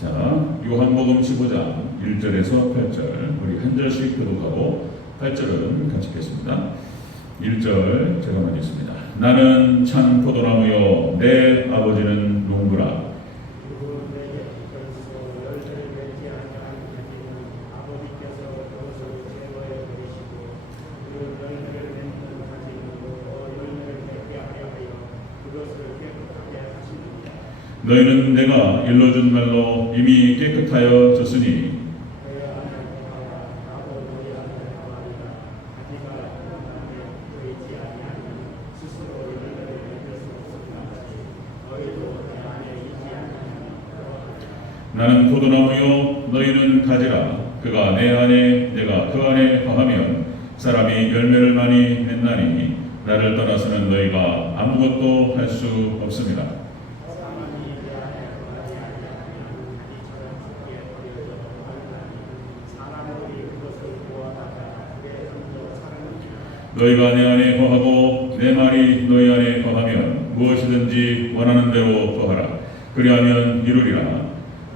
자, 요한복음 15장 1절에서 8절 우리 한 절씩 교독하고 8절은 같이 읽겠습니다. 1절 제가 먼저 읽습니다. 나는 참 포도나무요 내 아버지는 농부라. 너희는 내가 일러준 말로 이미 깨끗하여 졌으니 나는 포도나무요 너희는 가지라. 그가 내 안에 내가 그 안에 거하면 사람이 열매를 많이 맺나니 나를 떠나서는 너희가 아무것도 할 수 없습니다. 너희가 내 안에 거하고 내 말이 너희 안에 거하면 무엇이든지 원하는 대로 거하라. 그리하면 이루리라.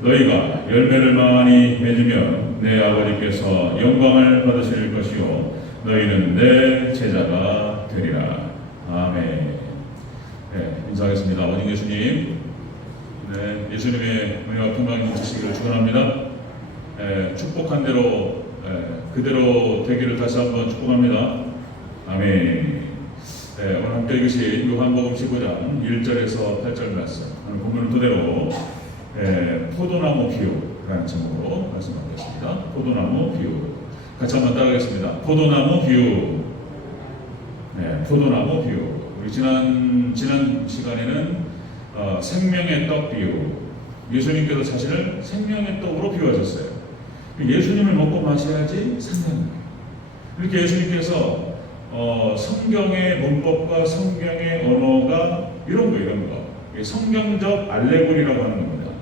너희가 열매를 많이 맺으면 내 아버지께서 영광을 받으실 것이요 너희는 내 제자가 되리라. 아멘. 네, 인사하겠습니다. 아버지 예수님, 네, 예수님의 은혜와 평강이 넘치시기를 축원합니다. 축복한 대로 그대로 되기를 다시 한번 축복합니다. 아멘. 오늘 함께 읽으신 요한복음 15장 1절에서 8절 말씀, 오늘 본문을 토대로 포도나무 비유라는 제목으로 말씀드리겠습니다. 포도나무 비유. 같이 한번 따라하겠습니다. 포도나무 비유. 네, 포도나무 비유. 우리 지난 시간에는 생명의 떡 비유. 예수님께서 자신을 생명의 떡으로 비유하셨어요. 예수님을 먹고 마셔야지 산다는 거예요. 이렇게 예수님께서 성경의 문법과 성경의 언어가 이런 거. 성경적 알레고리라고 하는 겁니다.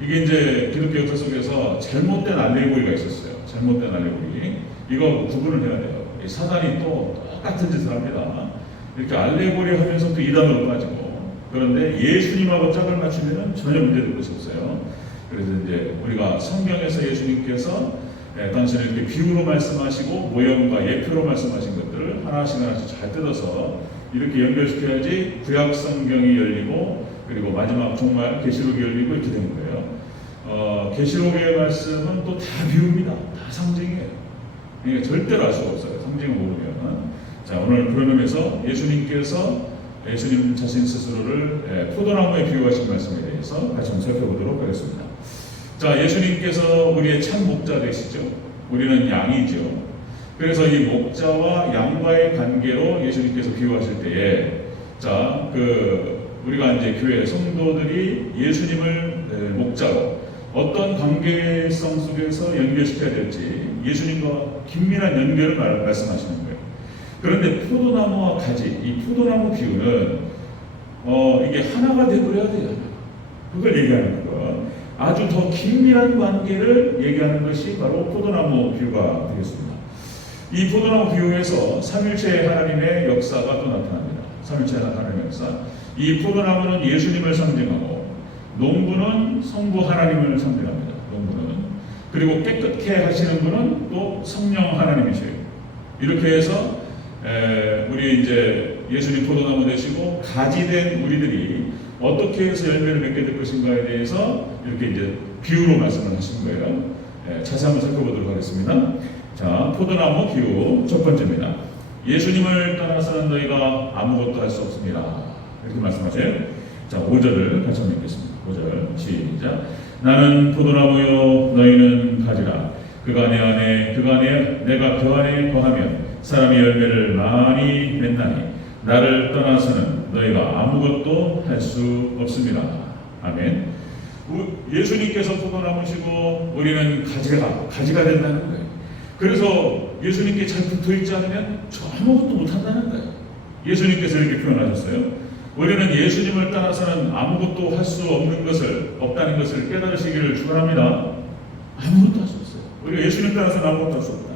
이게 이제 기독교 역사 속에서 잘못된 알레고리가 있었어요. 잘못된 알레고리. 이거 구분을 해야 돼요. 사단이 또 똑같은 짓을 합니다. 이렇게 알레고리 하면서 또 이단으로 빠지고. 그런데 예수님하고 짝을 맞추면 전혀 문제될 것이 없어요. 그래서 이제 우리가 성경에서 예수님께서 당신을 이렇게 비유로 말씀하시고 모형과 예표로 말씀하신 것들을 하나씩 잘 뜯어서 이렇게 연결시켜야지 구약 성경이 열리고 그리고 마지막 종말 계시록이 열리고 이렇게 되는 거예요. 계시록의 말씀은 또 다 비유입니다. 다 상징이에요. 그러니까 절대로 알 수가 없어요. 상징을 모르면. 자, 오늘 그런 의미에서 예수님 자신 스스로를 포도나무에 비유하신 말씀에 대해서 같이 한번 살펴보도록 하겠습니다. 자, 예수님께서 우리의 참 목자 되시죠. 우리는 양이죠. 그래서 이 목자와 양과의 관계로 예수님께서 비유하실 때에, 자, 우리가 이제 교회 성도들이 예수님을 목자로 어떤 관계성 속에서 연결시켜야 될지 예수님과 긴밀한 연결을 말씀하시는 거예요. 그런데 포도나무와 가지, 이 포도나무 비유는 이게 하나가 되버려야 돼요. 그걸 얘기하는 거예요. 아주 더 긴밀한 관계를 얘기하는 것이 바로 포도나무 비유가 되겠습니다. 이 포도나무 비유에서 삼일체 하나님의 역사가 또 나타납니다. 삼일체 하나님의 역사. 이 포도나무는 예수님을 상징하고 농부는 성부 하나님을 상징합니다. 농부는. 그리고 깨끗게 하시는 분은 또 성령 하나님이셔요. 이렇게 해서 우리 이제 예수님 포도나무 되시고 가지된 우리들이 어떻게 해서 열매를 맺게 될 것인가에 대해서 이렇게 이제 비유로 말씀을 하신 거예요. 자세히 한번 살펴보도록 하겠습니다. 자, 포도나무 비유 첫 번째입니다. 예수님을 떠나서는 너희가 아무것도 할 수 없습니다. 이렇게 말씀하세요. 자, 5절을 같이 한번 읽겠습니다. 5절 시작. 나는 포도나무요 너희는 가지라. 그가 내 안에 내가 그 안에 거하면 사람이 열매를 많이 맺나니 나를 떠나서는 너희가 아무것도 할 수 없습니다. 아멘. 예수님께서 포도나무시고 우리는 가지가 된다는 거예요. 그래서 예수님께 잘 붙어있지 않으면 저 아무것도 못한다는 거예요. 예수님께서 이렇게 표현하셨어요. 우리는 예수님을 떠나서는 아무것도 할 수 없다는 것을 깨달으시기를 축원합니다. 아무것도 할 수 없어요. 우리가 예수님 따라서는 아무것도 할 수 없다.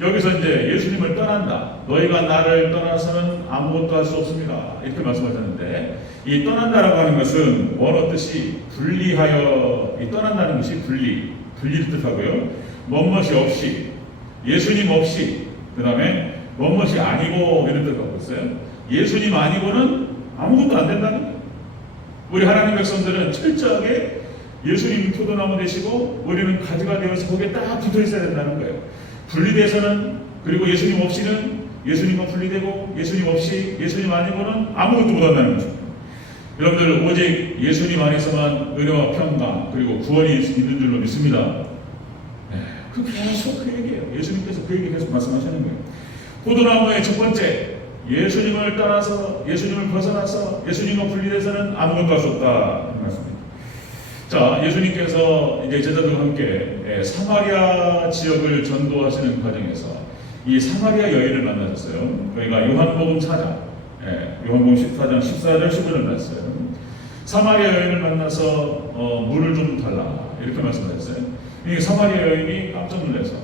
여기서 이제 예수님을 떠난다. 너희가 나를 떠나서는 아무것도 할 수 없습니다. 이렇게 말씀하셨는데, 이 떠난다라고 하는 것은 원어 뜻이 분리하여, 이 떠난다는 것이 분리를 뜻하고요. 뭐뭇이 없이, 예수님 없이, 그 다음에 뭐뭇이 아니고 이런 뜻을 갖고 있어요. 예수님 아니고는 아무것도 안 된다는 거예요. 우리 하나님 백성들은 철저하게 예수님 표도나무 되시고 우리는 가지가 되어서 거기에 딱 붙어 있어야 된다는 거예요. 분리돼서는, 그리고 예수님 없이는, 예수님과 분리되고 예수님 없이, 예수님 아니고는 아무것도 못한다는 거죠. 여러분들 오직 예수님 안에서만 은혜와 평강 그리고 구원이 있는 줄로 믿습니다. 그 계속 그 얘기예요. 예수님께서 그 얘기 계속 말씀하시는 거예요. 포도나무의 첫 번째, 예수님을 떠나서, 예수님을 벗어나서 예수님과 분리돼서는 아무것도 할 수 없다 말씀입니다. 자, 예수님께서 이제 제자들과 함께 사마리아 지역을 전도하시는 과정에서 이 사마리아 여인을 만나셨어요. 저희가 요한복음 4장, 요한복음 14장 14절 15절 봤어요. 사마리아 여인을 만나서 물을 좀 달라 이렇게 말씀하셨어요. 이 사마리아 여인이 깜짝 놀라서,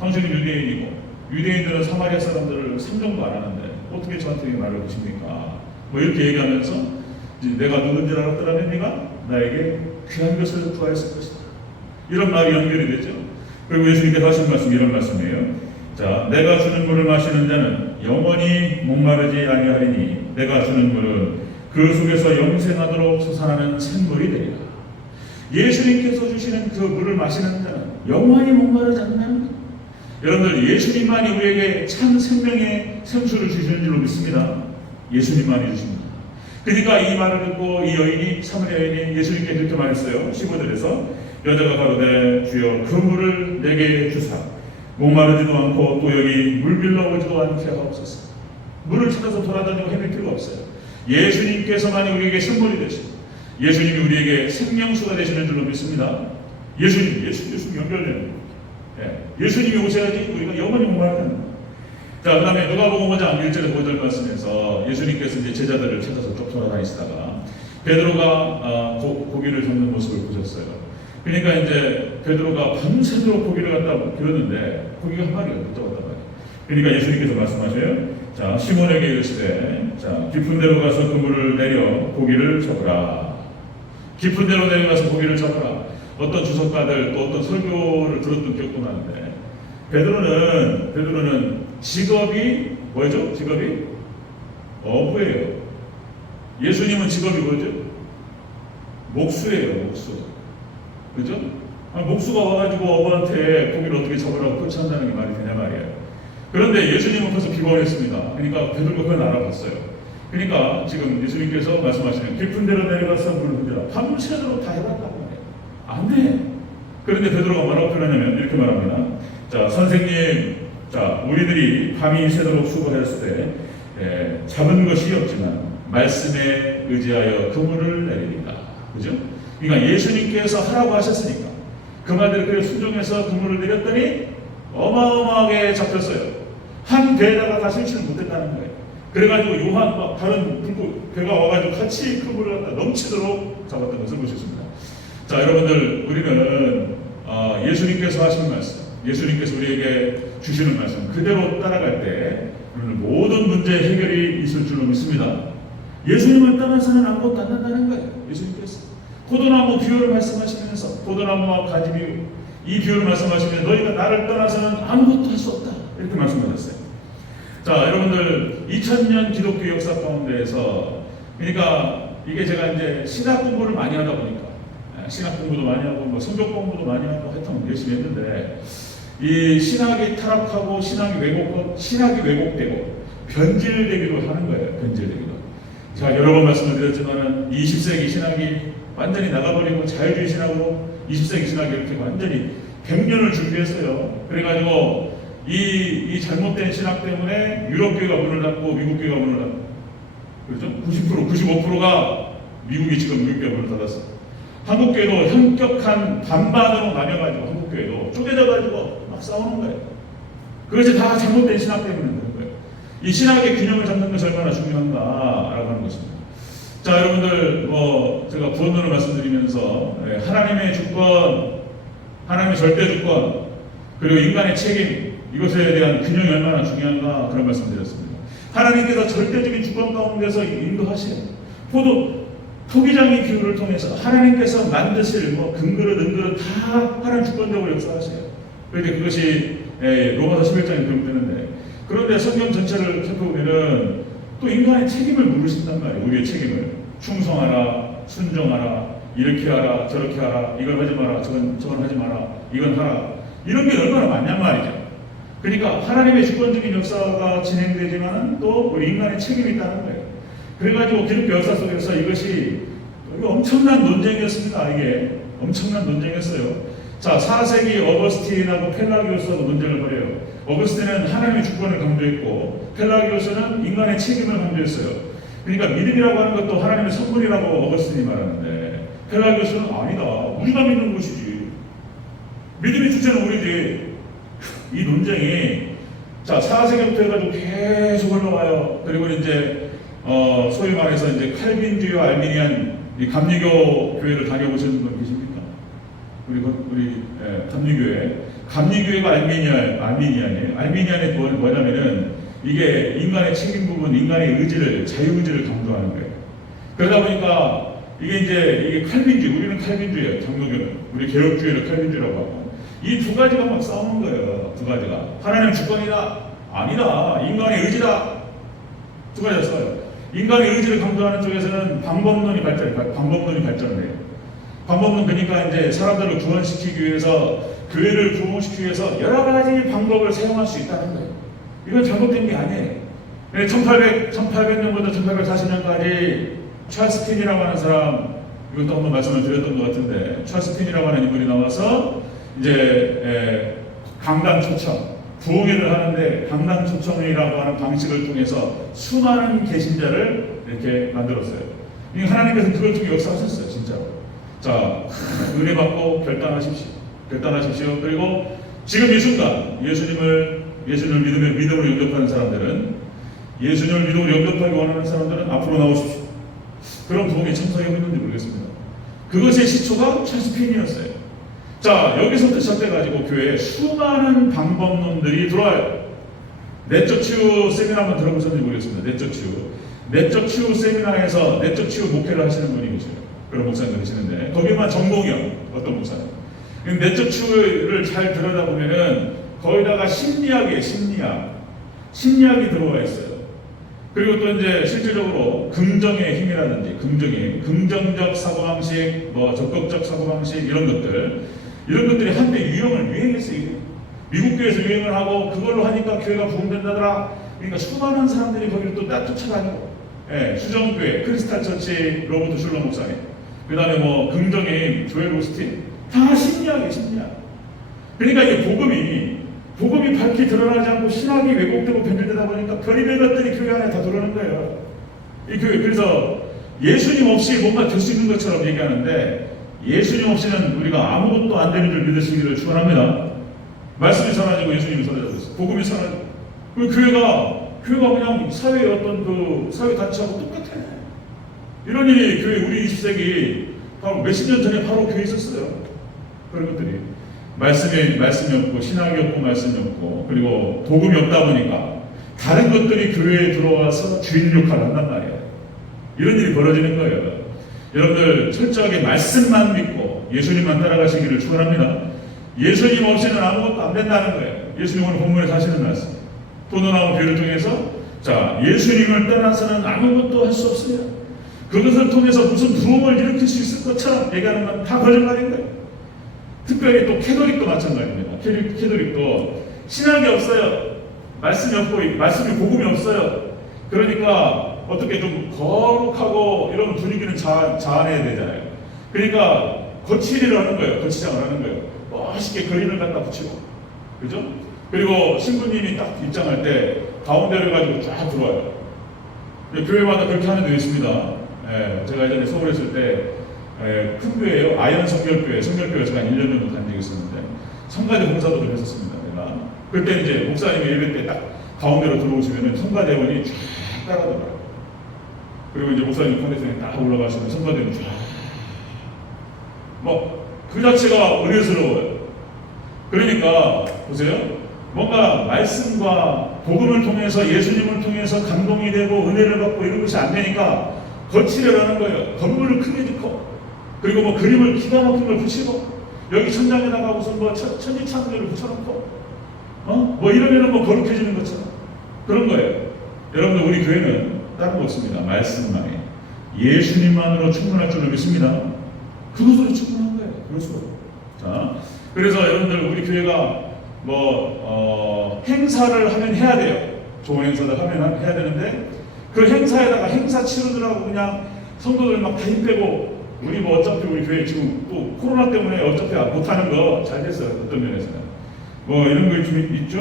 당신은 유대인이고 유대인들은 사마리아 사람들을 상종도 안 하는데 어떻게 저한테 말을 하십니까? 뭐 이렇게 얘기하면서, 내가 누군지 알았더라면 네가 나에게 귀한 것을 구하였을 것이다. 이런 말이 연결이 되죠. 그리고 예수님께서 하신 말씀, 이런 말씀이에요. 자, 내가 주는 물을 마시는 자는 영원히 목마르지 아니하리니 내가 주는 물은 그 속에서 영생하도록 솟아나는 샘물이 되리라. 예수님께서 주시는 그 물을 마시는 자는 영원히 목마르지 않는다는 거예요. 여러분들, 예수님만이 우리에게 참 생명의 생수를 주시는 줄로 믿습니다. 예수님만이 주십니다. 그러니까 이 말을 듣고 이 여인이, 사마리아 여인이 예수님께 이렇게 말했어요. 15절에서 여자가 가로되 주여 그 물을 내게 주사 목마르지도 않고 또 여기 물빌러 오지도 않게 하옵소서. 물을 찾아서 돌아다니고 헤맬 필요가 없어요. 예수님께서만이 우리에게 선물이 되시고 예수님이 우리에게 생명수가 되시는 줄로 믿습니다. 예수님 연결되는 거예요. 예수님이 오셔야지 우리가 영원히 목마르는 거예요. 자, 그 다음에 누가복음 5장 1절에 5절 말씀에서 예수님께서 이제 제자들을 찾아서 쭉 돌아다니시다가 베드로가 고기를 잡는 모습을 보셨어요. 그러니까 이제 베드로가 밤새도록 고기를 갖다 비웠는데 고기가 한 마리가 못 잡았단 말이에요. 그러니까 예수님께서 말씀하셔요. 자, 시몬에게 이르시되, 자, 깊은 데로 가서 그물을 내려 고기를 잡으라. 깊은 데로 내려가서 고기를 잡으라. 어떤 주석가들 또 어떤 설교를 들었던 기억도 나는데, 베드로는 직업이 뭐죠? 직업이 어부예요. 예수님은 직업이 뭐죠? 목수예요. 목수. 그죠? 목수가 와가지고 어부한테 고기를 어떻게 잡으라고 표치한다는 게 말이 되냐 말이에요. 그런데 예수님은 벌써 비관했습니다. 그러니까 베드로가 그걸 알아봤어요. 그러니까 지금 예수님께서 말씀하시는 깊은 데로 내려가서 물을 흔들라. 밤새도록 다 해봤단 말이에요. 안 돼. 그런데 베드로가 뭐라고 표현하냐면 이렇게 말합니다. 자, 선생님, 자, 우리들이 밤이 새도록 수고했을 때 잡은 것이 없지만 말씀에 의지하여 그물을 내립니다. 그죠? 그러니까 예수님께서 하라고 하셨으니까 그 말대로 그래 순종해서 그물을 내렸더니 어마어마하게 잡혔어요. 한 배에다가 다 실지는 못했다는 거예요. 그래가지고 요한 막 다른 배가 와가지고 같이 그물을 갖다 넘치도록 잡았던 것을 보셨습니다. 자, 여러분들, 우리는 예수님께서 하시는 말씀, 예수님께서 우리에게 주시는 말씀 그대로 따라갈 때 우리는 모든 문제 해결이 있을 줄로 믿습니다. 예수님을 떠나서는 아무것도 안 된다는 거예요. 예수님께서 포도나무 비유를 말씀하시면서, 포도나무와 가지 비유, 이 비유를 말씀하시면 너희가 나를 떠나서는 아무것도 할 수 없다 이렇게 말씀하셨어요. 자, 여러분들, 2000년 기독교 역사 가운데에서, 그러니까 이게 제가 이제 신학 공부를 많이 하다 보니까, 신학 공부도 많이 하고 뭐 성경 공부도 많이 하고 하여튼 열심히 했는데, 이 신학이 타락하고 신학이 왜곡되고 변질되기도 하는 거예요. 변질되기도. 제가 여러 번 말씀을 드렸지만은 20세기 신학이 완전히 나가버리고 자유주의 신학으로 20세기 신학이 이렇게 완전히 100년을 준비했어요. 그래가지고 이 잘못된 신학 때문에 유럽교회가 문을 닫고 미국교회가 문을 닫고, 그렇죠? 95%가 미국이 지금 미국교회가 문을 닫았어. 한국교회도 현격한 반반으로 나뉘어가지고 한국교회도 쪼개져가지고 막 싸우는 거예요. 그것이 다 잘못된 신학 때문에 그런 거예요. 이 신학의 균형을 잡는 것이 얼마나 중요한가라고 하는 것입니다. 자, 여러분들, 제가 구원론을 말씀드리면서 하나님의 주권, 하나님의 절대 주권, 그리고 인간의 책임, 이것에 대한 균형이 얼마나 중요한가 그런 말씀드렸습니다. 하나님께서 절대적인 주권 가운데서 인도하세요. 토기장의 기후를 통해서 하나님께서 만드실 금그릇, 은그릇 다 하나님 주권적으로 역사하세요. 그런데 그것이 로마서 11장에 기록되는데, 그런데 성경 전체를 살펴보면은 또 인간의 책임을 물으신단 말이에요. 우리의 책임을. 충성하라, 순종하라, 이렇게 하라, 저렇게 하라, 이걸 하지 마라, 저건 하지 마라, 이건 하라. 이런 게 얼마나 많냔 말이죠. 그러니까 하나님의 주권적인 역사가 진행되지만 또 우리 인간의 책임이 있다는 거예요. 그래가지고 기독교 역사 속에서 이것이 엄청난 논쟁이었습니다. 이게 엄청난 논쟁이었어요. 자, 4세기 어거스틴하고 펠라기오스하고 논쟁을 벌여요. 어거스틴은 하나님의 주권을 강조했고 펠라기오스는 인간의 책임을 강조했어요. 그러니까 믿음이라고 하는 것도 하나님의 선물이라고 어거스틴이 말하는데, 펠라기오스는 아니다, 우리가 믿는 것이지, 믿음의 주체는 우리지. 이 논쟁이 4세기부터 해가지고 계속 올라와요. 그리고 이제 소위 말해서 이제 칼빈주의와 알미니안 이 감리교 교회를 다녀보시는 분 계십니까? 우리 감리교회가 알미니안이에요. 알미니안이 뭐냐면은 이게 인간의 책임 부분, 인간의 의지를, 자유의지를 강조하는 거예요. 그러다 보니까 이게 칼빈주의, 우리는 칼빈주의예요. 장로교는 우리 개혁주의를 칼빈주의라고 하고, 이 두 가지가 막 싸우는 거예요. 두 가지가 하나님 주권이다, 아니다, 인간의 의지다. 두 가지가 싸워요. 인간의 의지를 강조하는 쪽에서는 방법론이 발전을 해요. 방법론, 그러니까 이제 사람들을 구원시키기 위해서, 교회를 구원시키기 위해서 여러 가지 방법을 사용할 수 있다는 거예요. 이건 잘못된 게 아니에요. 1800년부터 1840년까지 찰스 핀이라고 하는 사람, 이것도 한번 말씀을 드렸던 것 같은데, 찰스 핀이라고 하는 인물이 나와서 이제 강단 초청, 부흥회를 하는데 강단 초청이라고 하는 방식을 통해서 수많은 개신자를 이렇게 만들었어요. 하나님께서 그걸 통해 역사하셨어요, 진짜로. 자, 은혜 받고 결단하십시오. 그리고 지금 이 순간 예수님을 믿음으로 영접하는 사람들은, 예수님을 믿음으로 영접하기 원하는 사람들은 앞으로 나오십시오. 그런 부흥에 참석하고 있는지 모르겠습니다. 그것의 시초가 찰스 핀이었어요. 자, 여기서부터 시작돼가지고 교회에 수많은 방법론들이 들어와요. 내적 치유 세미나 한번 들어보셨는지 모르겠습니다. 내적 치유 세미나에서 내적 치유 목회를 하시는 분이 계셔요. 그런 목사님 계시는데, 거기만 전공이요. 어떤 목사님. 내적 치유를 잘 들여다보면은 거기다가 심리학이에요. 심리학이 들어와 있어요. 그리고 또 이제 실질적으로 긍정의 힘이라든지, 긍정적 사고방식, 적극적 사고방식, 이런 것들이 한때 유행했어요. 미국 교회에서 유행을 하고 그걸로 하니까 교회가 부흥된다더라. 그러니까 수많은 사람들이 거기를 또 쫓아다니고, 수정교회, 크리스탈 처치 로버트 슐러 목사님, 그 다음에 긍정의 힘, 조엘 오스틴, 다 심리학이에요. 그러니까 이게 복음이 밝히 드러나지 않고 신학이 왜곡되고 변질되다 보니까 별의별 것들이 교회 안에 다 들어오는 거예요. 이 교회. 그래서 예수님 없이 뭔가 될 수 있는 것처럼 얘기하는데, 예수님 없이는 우리가 아무것도 안 되는 줄 믿으시기를 축원합니다. 말씀이 사라지고 예수님이 사라지고 있어요. 복음이 사라지고. 그 교회가 그냥 사회의 어떤 사회 가치하고 똑같아요. 이런 일이 우리 20세기 바로 몇십 년 전에 바로 교회에 있었어요. 그런 것들이. 말씀이 없고, 신학이 없고, 말씀이 없고, 그리고 복음이 없다 보니까 다른 것들이 교회에 들어와서 주인 역할을 한단 말이에요. 이런 일이 벌어지는 거예요. 여러분들 철저하게 말씀만 믿고 예수님만 따라가시기를 축원합니다. 예수님 없이는 아무것도 안 된다는 거예요. 예수님 오늘 본문에서 하시는 말씀. 도노나무 교회를 통해서, 예수님을 떠나서는 아무것도 할 수 없으며, 그것을 통해서 무슨 부흥을 일으킬 수 있을 것처럼 얘기하는 건 다 거짓말인 거예요. 특별히 또 캐톨릭도 마찬가지입니다. 캐톨릭도 신학이 없어요. 말씀이 복음이 없어요. 그러니까 어떻게 좀 거룩하고 이런 분위기는 자아내야 되잖아요. 그러니까 거치리를 하는 거예요. 거치장을 하는 거예요. 멋있게 그림을 갖다 붙이고, 그죠? 그리고 신부님이 딱 입장할 때 가운데를 가지고 쫙 들어와요. 교회마다 그렇게 하는 데 있습니다. 제가 예전에 서울에 있을 때 큰 교회예요. 아연 성결교회 제가 1년 정도 다닌 적이 있었는데, 성가대 봉사도 좀 했었습니다. 내가 그때 이제 목사님이 예배 때 딱 가운데로 들어오시면은 성가대원이 쫙 따라들어요. 그리고 이제 목사님 컨텐츠에 딱 올라가시면 성가대원이 쫙, 그 자체가 은혜스러워요. 그러니까 보세요. 뭔가 말씀과 복음을 통해서 예수님을 통해서 감동이 되고 은혜를 받고 이런 것이 안 되니까 거치려 하는 거예요. 건물을 크게 짓고 그리고 뭐 그림을 기가 막힌 걸 붙이고 여기 천장에다가 무슨 뭐 천지창조를 붙여놓고 뭐 이러면은 뭐 거룩해지는 것처럼 그런 거예요. 여러분들 우리 교회는 다른 거 없습니다. 말씀만에 예수님만으로 충분할 줄을 믿습니다. 그것으로 충분한 거예요. 그것으로. 자, 그래서 여러분들 우리 교회가 뭐 행사를 하면 해야 돼요. 좋은 행사를 하면 해야 되는데 그 행사에다가 행사 치르느라고 그냥 성도들 막 다 힘 빼고 우리 뭐 어차피 우리 교회 지금 또 코로나 때문에 어차피 못하는 거 잘 됐어요. 어떤 면에서는 뭐 이런 거 좀 있죠.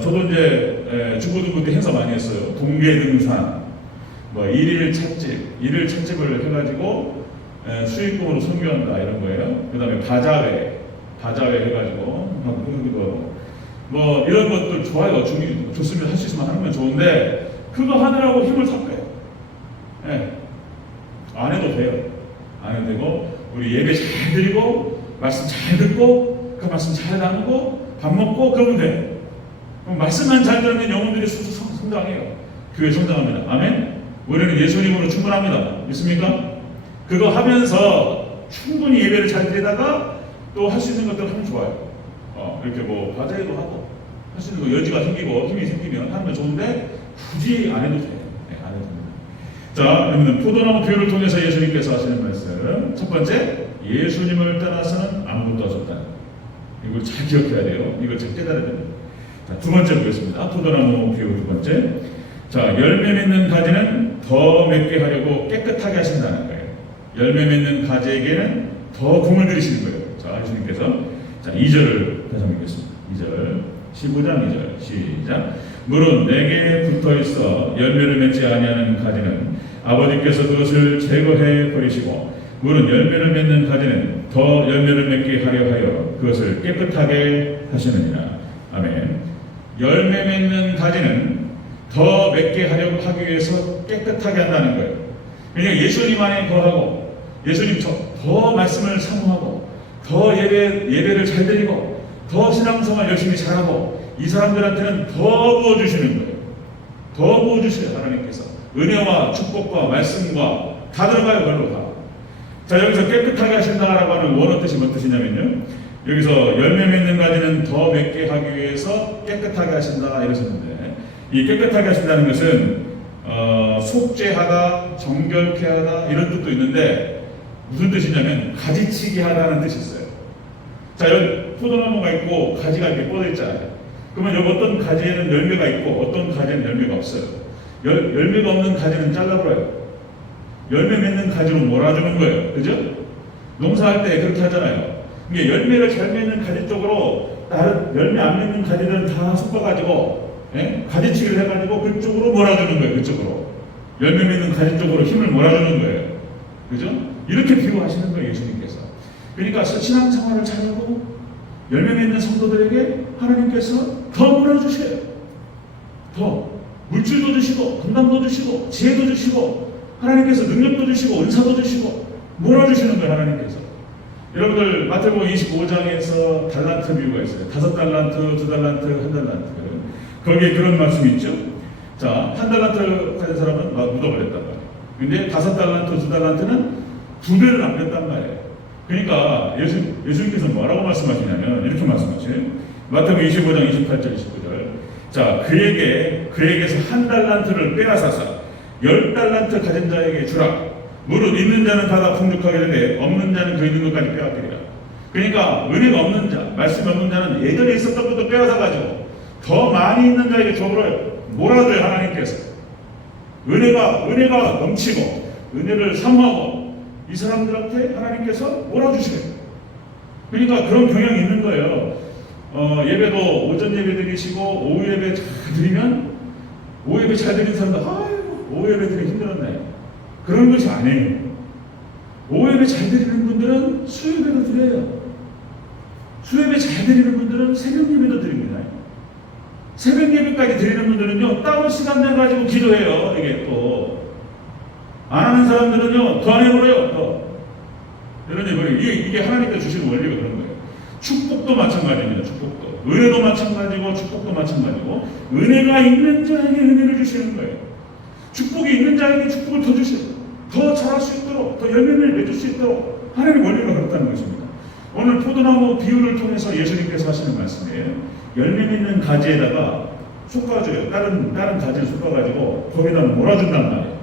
저도 이제 중고등부 때 행사 많이 했어요. 동계등산 뭐 일일 찻집을 해가지고 수익금으로 선교한다 이런 거예요. 그 다음에 바자회 해가지고 하기도 하고 뭐 이런 것들 좋아요. 좋습니다. 할 수 있으면 하는 건 좋은데 그거 하느라고 힘을 다 빼요. 네. 안 해도 돼요. 안 해도 되고 우리 예배 잘 드리고 말씀 잘 듣고 그 말씀 잘 나누고 밥 먹고 그러면 돼. 그럼 말씀만 잘 들으면 영혼들이 성장해요. 교회 성장합니다. 아멘. 우리는 예수님으로 충분합니다. 믿습니까? 그거 하면서 충분히 예배를 잘 드리다가 또 할 수 있는 것들 하면 좋아요. 이렇게 뭐 과제도 하고 할 수 있는 거 여지가 생기고 힘이 생기면 하면 좋은데 굳이 안 해도 돼요. 네, 안 해도 됩니다. 자, 그러면 포도나무 비유를 통해서 예수님께서 하시는 말씀 첫 번째, 예수님을 떠나서는 아무것도 없었다. 이걸 잘 기억해야 돼요. 이걸 잘 깨달아야 됩니다. 자, 두 번째 보겠습니다. 포도나무 비유 두 번째. 자, 열매 맺는 가지는 더 맺게 하려고 깨끗하게 하신다는 거예요. 열매 맺는 가지에게는 더 공을 들이시는 거예요. 자, 예수님께서 자 2절을 다시 한번 읽겠습니다. 2절 15장 2절 시작. 물은 내게 붙어있어 열매를 맺지 아니하는 가지는 아버지께서 그것을 제거해 버리시고 물은 열매를 맺는 가지는 더 열매를 맺게 하려 하여 그것을 깨끗하게 하시느니라. 아멘. 열매 맺는 가지는 더 맺게 하려고 하기 위해서 깨끗하게 한다는 거예요. 그러니까 예수님 안에 거하고 예수님 더 말씀을 사모하고 더 예배를 잘 드리고 더 신앙생활 열심히 잘하고 이 사람들한테는 더 부어주시는 거예요. 더 부어주세요. 하나님께서 은혜와 축복과 말씀과 다 들어가요. 그걸로 다. 자, 여기서 깨끗하게 하신다라고 하는 원어 뜻이 뭔 뜻이냐면요, 여기서 열매 맺는 가지는 더 맺게 하기 위해서 깨끗하게 하신다 이러셨는데, 이 깨끗하게 하신다는 것은 속죄하다, 정결케 하다 이런 뜻도 있는데 무슨 뜻이냐면 가지치기 하다는 뜻이 있어요. 자, 여기 포도나무가 있고 가지가 이렇게 뻗어 있잖아요. 그러면 여기 어떤 가지에는 열매가 있고 어떤 가지에는 열매가 없어요. 열매가 없는 가지는 잘라버려요. 열매 맺는 가지로 몰아주는 거예요. 그죠? 농사할 때 그렇게 하잖아요. 이게 열매를 잘 맺는 가지 쪽으로 다른 열매 안 맺는 가지들은 다 섞어가지고 가지치기를 해가지고 그쪽으로 몰아주는 거예요. 그쪽으로 열매 맺는 가지 쪽으로 힘을 몰아주는 거예요. 그죠? 이렇게 비유하시는 거예요. 예수님께서. 그러니까 신앙생활을 잘하고 열매 맺는 성도들에게 하나님께서 더 몰아주세요. 더 물질도 주시고 건강도 주시고 지혜도 주시고 하나님께서 능력도 주시고 은사도 주시고 몰아주시는 거예요. 하나님께서. 여러분들 마태복음 25장에서 달란트 비유가 있어요. 5달란트, 2달란트, 1달란트. 거기에 그런 말씀이 있죠. 자, 1달란트 가진 사람은 묻어버렸단 말이에요. 근데 5달란트, 2달란트는 2배를 남겼단 말이에요. 그러니까 예수님께서 뭐라고 말씀하시냐면 이렇게 말씀하세요. 마태복음 25장 28절 29절. 자, 그에게서 1달란트를 빼앗아서 10달란트 가진 자에게 주라. 무릇 있는 자는 받아 풍족하게 되되 없는 자는 그 있는 것까지 빼앗기리라. 그러니까 은혜가 없는 자, 말씀이 없는 자는 예전에 있었던 것도 빼앗아가지고 더 많이 있는 자에게 줘버려요. 몰아줘요. 하나님께서. 은혜가 넘치고 은혜를 사모하고 이 사람들한테 하나님께서 몰아주시래요. 그러니까 그런 경향이 있는 거예요. 예배도 오전 예배 드리시고 오후 예배 잘 드리면 오후 예배 잘 드리는 사람들 아이고 오후 예배 드리기 힘들었네. 그런 것이 아니에요. 오후 예배 잘 드리는 분들은 수요예배도 드려요. 수요예배 잘 드리는 분들은 새벽 예배도 드립니다. 새벽 예배까지 드리는 분들은요 따로 시간 내가지고 기도해요. 이게 또 안 하는 사람들은요 더 안 해버려요. 더 이런 얘기예요. 이게 하나님께서 주시는 원리가 그런 거예요. 축복도 마찬가지입니다. 축복도. 은혜도 마찬가지고 축복도 마찬가지고 은혜가 있는 자에게 은혜를 주시는 거예요. 축복이 있는 자에게 축복을 더 주시고 더 잘할 수 있도록 더 열매를 맺을 수 있도록 하나님의 원리가 그렇다는 것입니다. 오늘 포도나무 비유를 통해서 예수님께서 하시는 말씀이에요. 열매 맺는 가지에다가 솎아줘요. 다른 가지를 솎아가지고 거기다 몰아준단 말이에요.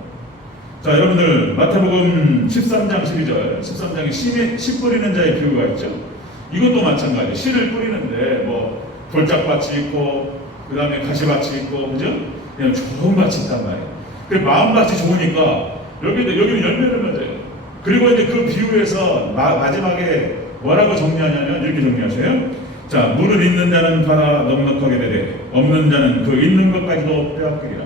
자, 여러분들 마태복음 13장 12절 13장에 씨 뿌리는 자의 비유가 있죠. 이것도 마찬가지예요. 씨를 뿌리는데 뭐 돌짝밭이 있고 그 다음에 가시밭이 있고 그죠? 그냥 좋은 밭이 있단 말이에요. 그 마음밭이 좋으니까 여기는 열매를 맺어요. 그리고 이제 그 비유에서 마지막에 뭐라고 정리하냐면 이렇게 정리하세요. 자, 물을 있는 자는 받아 넉넉하게 되되 없는 자는 그 있는 것까지도 빼앗기리라.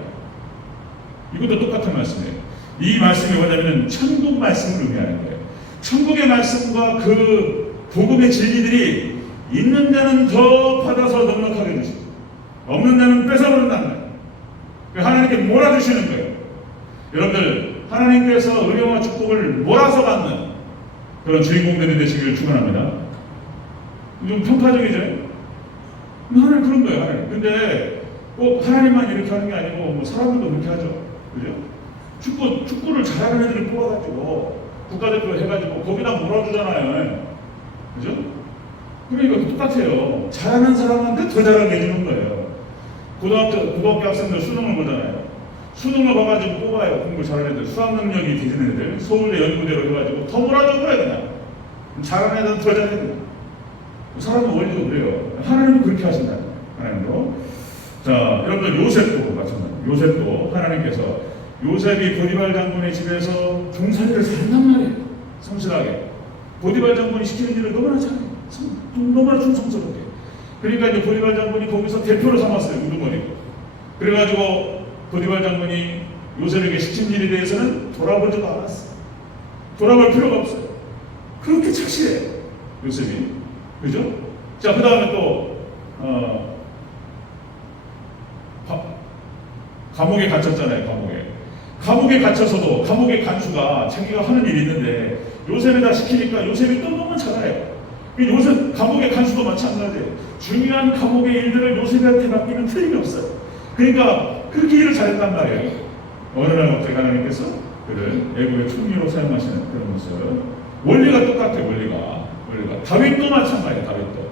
이것도 똑같은 말씀이에요. 이 말씀이 뭐냐면 천국 말씀을 의미하는 거예요. 천국의 말씀과 그 복음의 진리들이 있는 자는 더 받아서 넉넉하게 주시고 없는 자는 뺏어버린다는 거예요. 하나님께 몰아주시는 거예요. 여러분들 하나님께서 은혜와 축복을 몰아서 받는 그런 주인공들이 되시기를 축원합니다. 좀 평가적이죠? 하나님 그런 거예요. 하나님. 근데 꼭 하나님만 이렇게 하는 게 아니고 뭐 사람들도 그렇게 하죠. 그죠? 축구를 잘하는 애들을 뽑아가지고 국가대표 해가지고 거기다 몰아주잖아요. 그죠? 그러니까 똑같아요. 잘하는 사람한테 더 잘하게 해주는 거예요. 고등학교 학생들 수능을 보잖아요. 수능을 봐가지고 뽑아요. 공부 잘하는 애들, 수학 능력이 되는 애들, 서울대 연구대로 해가지고 더 몰아주는 거예요. 그냥 잘하는 애들은 더 잘해야 돼요. 사람은 원리도 그래요. 하나님은 그렇게 하신다. 하나님도. 자, 여러분들 요셉도 마찬가지예요. 요셉도 하나님께서 요셉이 보디발 장군의 집에서 종살이를 산단 말이에요. 성실하게. 보디발 장군이 시키는 일을 너무나 잘해요. 너무나 충성스럽게. 그러니까 이제 보디발 장군이 거기서 대표로 삼았어요. 우두머리로. 그래가지고 보디발 장군이 요셉에게 시킨 일에 대해서는 돌아보지도 않았어요. 돌아볼 필요가 없어요. 그렇게 착실해요. 요셉이. 그죠? 자, 그 다음에 또 감옥에 갇혔잖아요. 감옥에 갇혀서도 감옥의 간수가 자기가 하는 일이 있는데 요셉에다 시키니까 요셉이 또 너무 잘해요. 요셉 감옥의 간수도 마찬가지예요. 중요한 감옥의 일들을 요셉한테 맡기는 틀림이 없어요. 그러니까 그렇게 일을 잘했단 말이에요. 어느 날 갑자기 하나님께서 그를 애국의 총리로 사용하시는 그런 모습. 원리가 똑같아요. 원리가. 다윗도 마찬가지예요.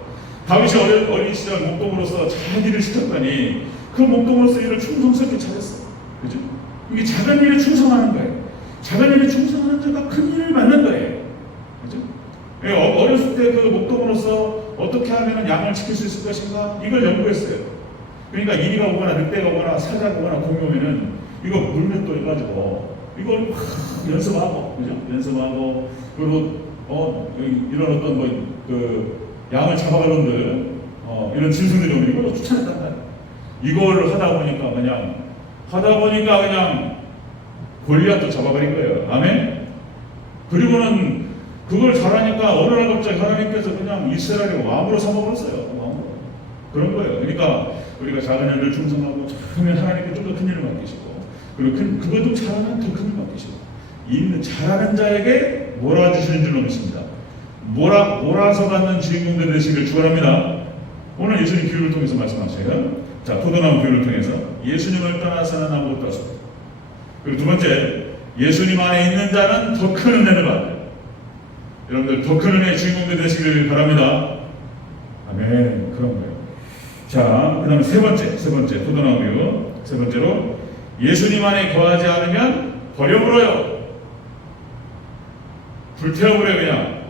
다윗이 어린 시절 목동으로서 잘 일을 시켰더니 그 목동으로서 일을 충성스럽게 잘했어요. 그죠? 이게 작은 일에 충성하는 거예요. 작은 일에 충성하는 자가 큰 일을 맡는 거예요. 그죠? 어렸을 때 그 목동으로서 어떻게 하면 양을 지킬 수 있을 것인가? 이걸 연구했어요. 그러니까 이리가 오거나 늑대가 오거나 사자가 오거나 공이 오면은 이거 물맷돌 해가지고 이걸 막 연습하고, 그죠? 연습하고, 그리고 이런 어떤 양을 잡아가는들 이런 짐승들이 오면 이걸로 추천했단 말이에요. 이걸 하다 보니까 그냥 골리앗도 잡아버린 거예요. 아멘? 그리고는 그걸 잘하니까 어느 날 갑자기 하나님께서 그냥 이스라엘의 왕으로 삼아버렸어요. 그런 거예요. 그러니까 우리가 작은 일을 충성하고 처음에 하나님께 좀 더 큰 일을 맡기시고 그리고 그것도 잘하면 더 큰 일 맡기시고 있는 잘하는 자에게 몰아주시는 줄로 믿습니다. 몰아서 받는 주인공들 되시길 축원합니다. 오늘 예수님 비유를 통해서 말씀하세요. 자, 포도나무 비유를 통해서 예수님을 떠나서는 아무것도 없습니다. 그리고 두 번째, 예수님 안에 있는 자는 더 큰 은혜를 받아요. 여러분들 더 큰 은혜의 주인공들 되시길 바랍니다. 아멘. 그런 거예요. 자, 그 다음에 세 번째 포도나무 비유. 세 번째로 예수님 안에 거하지 않으면 버려버려요. 불태워버려요. 그냥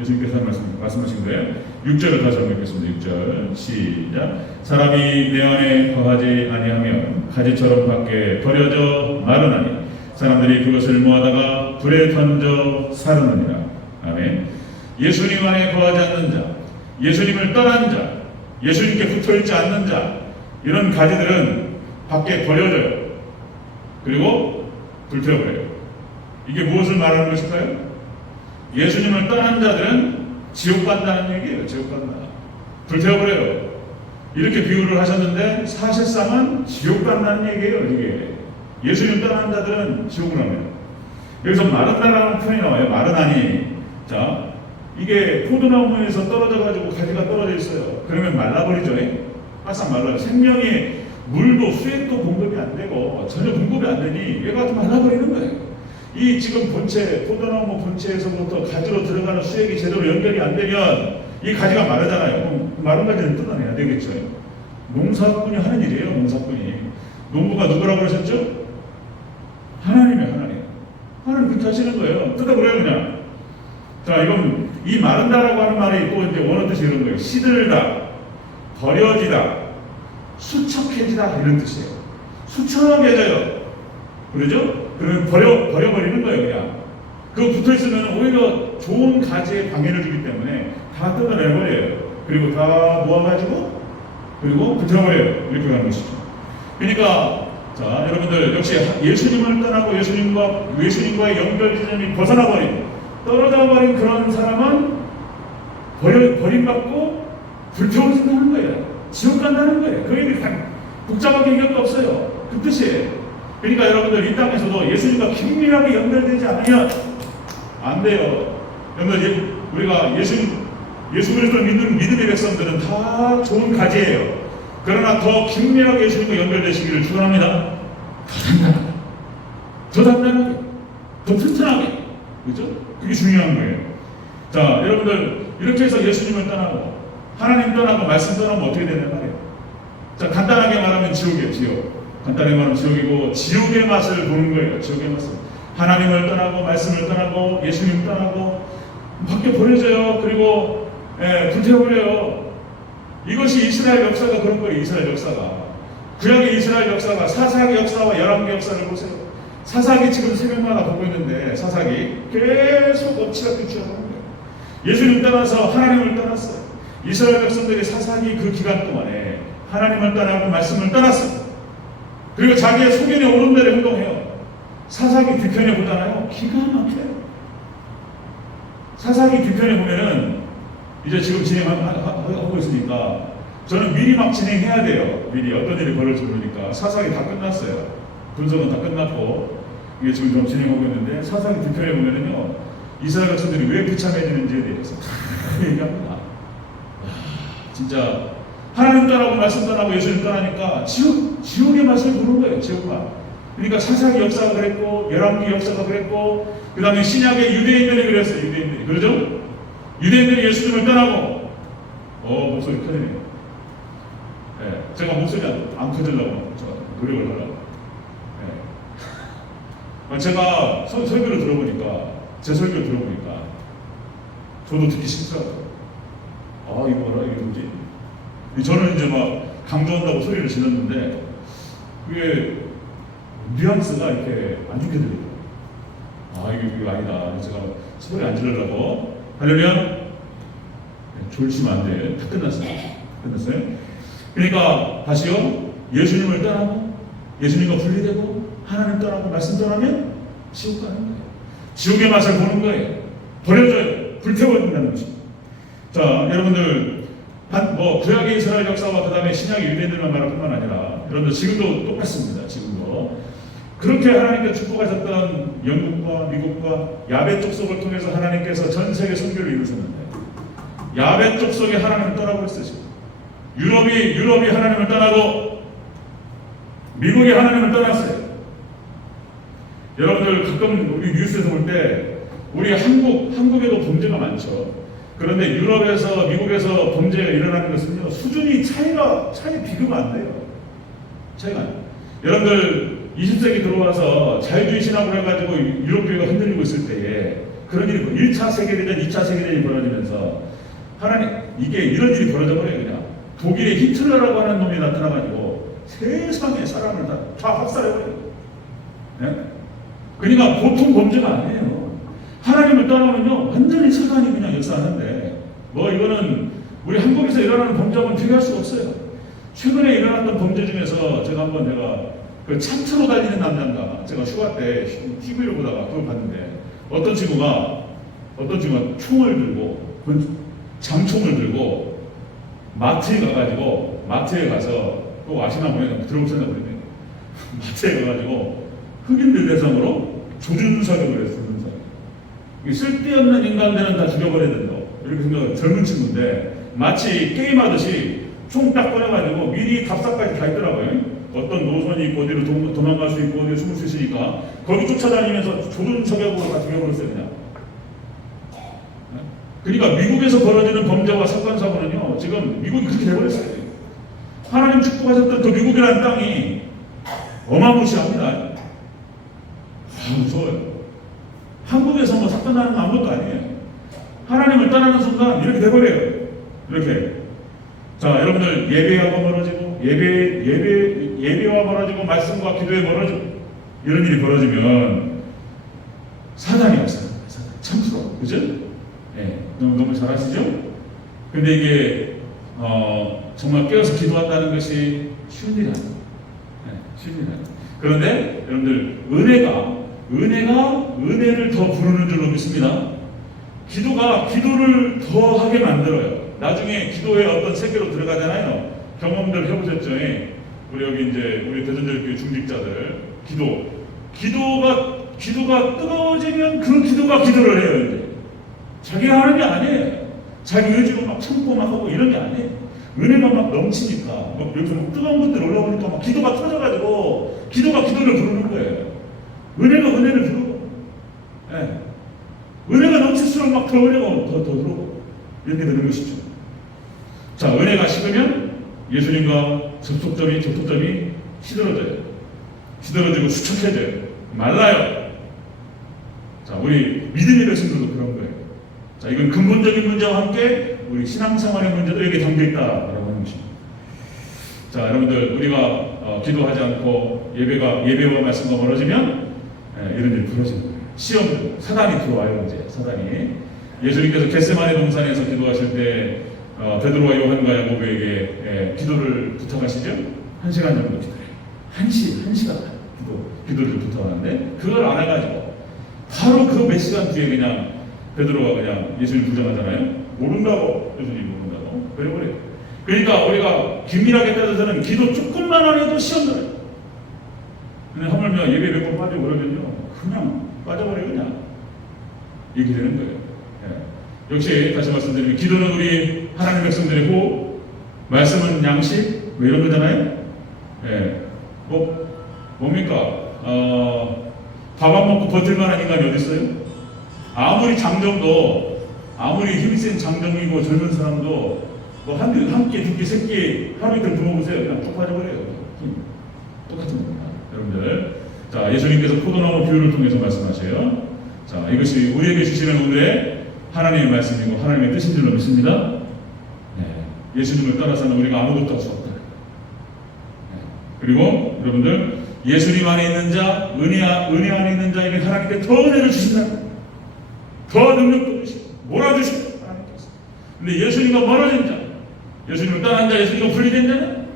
예수님께서 말씀하신 거예요. 6절을 다시 한번 읽겠습니다. 6절 시작. 사람이 내 안에 거하지 아니하면 가지처럼 밖에 버려져 마르나니 사람들이 그것을 모아다가 불에 던져 사르느니라. 아멘. 예수님 안에 거하지 않는 자, 예수님을 떠난 자, 예수님께 붙어있지 않는 자, 이런 가지들은 밖에 버려져요. 그리고 불태워버려요. 이게 무엇을 말하는 것일까요? 예수님을 떠난 자들은 지옥 간다는 얘기예요. 지옥 간다. 불태워버려요. 이렇게 비유를 하셨는데 사실상은 지옥 간다는 얘기예요. 이게 예수님 떠난 자들은 지옥을 합니다. 여기서 마르다라는 표현이 나와요. 마르다니. 자, 이게 포도나무에서 떨어져가지고 가지가 떨어져 있어요. 그러면 말라버리죠. 바싹 말라요. 생명이 물도 수액도 공급이 안 되고 전혀 공급이 안 되니 얘가 좀 말라버리는 거예요. 이 지금 본체, 포도나무 본체에서부터 가지로 들어가는 수액이 제대로 연결이 안 되면 이 가지가 마르잖아요. 그럼 마른 가지를 뜯어내야 되겠죠. 농사꾼이 하는 일이에요. 농사꾼이. 농부가 누구라고 그러셨죠? 하나님이에요. 하나님 그렇게 하시는 거예요. 뜯어버려요 그냥. 자, 이건 이 마른다라고 하는 말이 또 이제 원어 뜻이 이런 거예요. 시들다, 버려지다, 수척해지다 이런 뜻이에요. 수척해져요. 그러죠? 그러면 버려버리는 거예요 그냥. 그거 붙어있으면 오히려 좋은 가지에 방해를 주기 때문에 다 뜯어내버려요. 그리고 다 모아가지고 그리고 붙여버려요. 이렇게 하는 것이죠. 그러니까 자, 여러분들 역시 예수님을 떠나고 예수님과의 연결 지점이 벗어나버린 떨어져버린 그런 사람은 버림받고 불태워진다는 거예요. 지옥 간다는 거예요. 그 의미 복잡하게 얘기할 거 없어요. 그 뜻이에요. 그러니까 여러분들 이 땅에서도 예수님과 긴밀하게 연결되지 않으면 안 돼요. 여러분들 우리가 예수 그리스도를 믿는 믿음의 백성들은 다 좋은 가지예요. 그러나 더 긴밀하게 예수님과 연결되시기를 축원합니다. 더 단단하게, 더 튼튼하게, 그죠? 그게 중요한 거예요. 자, 여러분들 이렇게 해서 예수님을 떠나고 하나님 떠나고 말씀 떠나면 어떻게 되는 말이에요? 자, 간단하게 말하면 지옥이에요. 지옥. 간단하게 말하면 지옥이고 지옥의 맛을 보는 거예요. 지옥의 맛을. 하나님을 떠나고 말씀을 떠나고 예수님 떠나고 밖에 버려져요. 그리고 불태워버려요. 이것이 이스라엘 역사가 그런 거예요. 이스라엘 역사가. 구약의 이스라엘 역사가 사사기 역사와 열왕기 역사를 보세요. 사사기 지금 새벽마다 보고 있는데 사사기 계속 엎치락 뒤치락 하는 거예요. 예수님 떠나서 하나님을 떠났어요. 이스라엘 백성들이 사사기 그 기간 동안에 하나님을 떠나고 말씀을 떠났어요. 그리고 자기의 소견에 오른 대로 행동해요. 사사기 뒤편에 보잖아요. 기가 막혀요. 사사기 뒤편에 보면은 이제 지금 진행하고 있으니까 저는 미리 막 진행해야 돼요. 미리 어떤 일이 벌어질지 모르니까. 사사기 다 끝났어요. 분석은 다 끝났고 이게 지금 좀 진행하고 있는데 사사기 뒤편에 보면은요 이스라엘 백성들이 왜 비참해지는지에 대해서 다 얘기합니다. 진짜 하나님 떠나고 말씀 떠나고 예수님 떠나니까 지옥의 맛을 보는 거예요. 지옥맛. 그러니까 사사기 역사가 그랬고 열왕기 역사가 그랬고 그 다음에 신약의 유대인들이 그랬어요. 유대인들이. 그러죠? 유대인들이 예수님을 떠나고 목소리 커지네요. 네, 제가 목소리 안 커지려고 노력을 하려고. 네. 제가 설교를 들어보니까 제 설교를 들어보니까 저도 듣기 싫더라고요. 이거 뭐라 이게 뭐지? 저는 이제 막 강조한다고 소리를 질렀는데 그게 뉘앙스가 이렇게 안 좋게 들리더라고요. 이게 아니다. 제가 소리 안 지르려고 하려면 졸시면 안 돼. 다 끝났어요. 끝났어요. 그러니까 다시요. 예수님을 떠나고 예수님과 분리되고 하나님 떠나고 말씀 떠나면 지옥 가는 거예요. 지옥의 맛을 보는 거예요. 버려져요. 불태워진다는 것입니다. 자, 여러분들 구약의 이스라엘 역사와 그 다음에 신약의 유대인들만 말할 뿐만 아니라 여러분들 지금도 똑같습니다. 지금도 그렇게 하나님께 축복하셨던 영국과 미국과 야벳 족속을 통해서 하나님께서 전 세계 선교를 이루셨는데 야벳 족속에 하나님을 떠나고 있으시고 유럽이 하나님을 떠나고 미국이 하나님을 떠났어요. 여러분들 가끔 우리 뉴스에서 볼 때 우리 한국에도 범죄가 많죠. 그런데 유럽에서 미국에서 범죄가 일어나는 것은요 수준이 차이 비교가 안 돼요. 차이가 안 돼요. 여러분들 20세기 들어와서 자유주의 신학을 해가지고 유럽교회가 흔들리고 있을 때에 그런 일이 1차 세계대전, 2차 세계대전이 벌어지면서 하나님 이게 이런 일이 벌어져버려요. 그냥 독일의 히틀러라고 하는 놈이 나타나가지고 세상에 사람을 다 학살해버려요. 네? 그러니까 보통 범죄가 아니에요. 하나님을 떠나면요 완전히 사단이 그냥 역사하는데 이거는 우리 한국에서 일어나는 범죄하고는 비교할 수가 없어요. 최근에 일어났던 범죄 중에서 제가 그 차트로 달리는 남자인가 제가 휴가 때 TV를 보다가 그걸 봤는데 어떤 친구가 총을 들고 장총을 들고 마트에 가서 또 아시나 모르겠는데 들어보셨나 모르겠네요. 마트에 가가지고 흑인들 대상으로 조준 사격을 했어요. 쓸데없는 인간들은 다 죽여버려야 된다고. 이렇게 생각하는 젊은 친구인데 마치 게임하듯이 총 딱 꺼내가지고 미리 답사까지 다 있더라고요. 어떤 노선이 있고 어디로 도망갈 수 있고 어디로 숨을 수 있으니까 거기 쫓아다니면서 조준 척약으로 다 죽여버렸어요 그냥. 그러니까 미국에서 벌어지는 범죄와 사건 사고는요 지금 미국이 그렇게 돼버렸어요. 하나님 축복하셨던 그 미국이라는 땅이 어마무시합니다. 무서워요. 한국에서 뭐 사건 나는 건 아무것도 아니에요. 하나님을 떠나는 순간 이렇게 돼버려요. 이렇게. 자, 여러분들 예배하고 멀어지고 예배와 멀어지고 말씀과 기도에 멀어지고 이런 일이 벌어지면 사단이 없어요. 참수로, 그죠? 네, 너무 잘 아시죠? 근데 이게 정말 깨어서 기도한다는 것이 쉬운 일이 아니에요. 네, 쉬운 일이 아니에요. 그런데 여러분들 은혜를 더 부르는 줄로 믿습니다. 기도가 기도를 더 하게 만들어요. 나중에 기도의 어떤 세계로 들어가잖아요. 경험들 해보셨죠? 우리 여기 이제 우리 대전제일교회 중직자들 기도가 뜨거워지면 그 기도가 기도를 해요. 이제 자기가 하는 게 아니에요. 자기 의지로 막 참고 막 하고 이런 게 아니에요. 은혜가 막 넘치니까 막 여기서 막 뜨거운 것들 올라오니까 막 기도가 터져가지고 기도가 기도를 부르는 거예요. 은혜가 은혜를 부르고, 네. 은혜가 넘칠수록 막 더 은혜가 더 들어오고 이렇게 되는 것이죠. 자, 은혜가 식으면 예수님과 접촉점이 시들어지고 수척해져요. 말라요. 자, 우리 믿음의 백성들도 그런 거예요. 자, 이건 근본적인 문제와 함께 우리 신앙생활의 문제도 여기 담겨있다라고 하는 것입니다. 자, 여러분들 우리가 기도하지 않고 예배와 말씀과 멀어지면 이런 일이 벌어지는 거예요. 시험, 사단이 들어와요. 이제 사단이 예수님께서 겟세마네 동산에서 기도하실 때 베드로와 요한과 야고보에게 기도를 부탁하시죠. 1시간 정도 기도해요. 1시간 기도를 부탁하는데 그걸 안 해가지고 바로 그 몇 시간 뒤에 그냥 베드로가 그냥 예수님 부정하잖아요. 모른다고, 예수님 모른다고 그래버려요. 그러니까 우리가 긴밀하게 따져서는 기도 조금만 안 해도 시험 들어요. 근데 하물며 예배 몇 번 빠지고 그러면요 그냥 빠져버려요. 그냥 이렇게 되는 거예요. 예. 역시 다시 말씀드리면 기도는 우리 하나님 백성들의 호흡, 말씀은 양식 뭐 이런 거잖아요. 예. 뭡니까? 밥 안 먹고 버틸 만한 인간이 어디 있어요? 아무리 장정도, 아무리 힘이 센 장정이고 젊은 사람도 뭐 한 끼, 두 끼, 세 끼 하루 이틀 굶어보세요. 그냥 뚝 빠져버려요. 똑같은 겁니다. 여러분들. 자, 예수님께서 포도나무 비유를 통해서 말씀하세요. 자, 이것이 우리에게 주시는 오늘의 하나님의 말씀이고 하나님의 뜻인 줄로 믿습니다. 네. 예수님을 따라서는 우리가 아무것도 할 수 없다. 네. 그리고 여러분들 예수님 안에 있는 자, 은혜 안에 있는 자에게 하나님께 더 은혜를 주신다. 더 능력도 주시고 몰아주시고 하나님께서. 근데 예수님과 멀어진 자, 예수님을 떠난 자, 예수님과 분리된 자는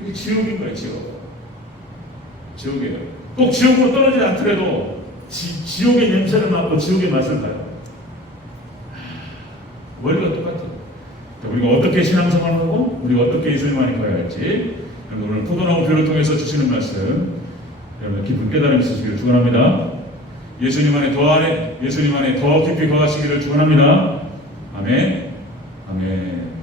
이게 지옥인 거예요. 지옥이에요. 꼭 지옥으로 떨어지지 않더라도 지옥의 냄새를 맡고 지옥의 맛을 봐요. 원리가 똑같아요. 우리가 어떻게 신앙생활을 하고 우리가 어떻게 예수님 안에 가야 할지 오늘 포도나무 비유를 통해서 주시는 말씀 여러분 깊은 깨달음이 있으시기를 축원합니다. 예수님 안에 더 깊이 거하시기를 축원합니다. 아멘. 아멘.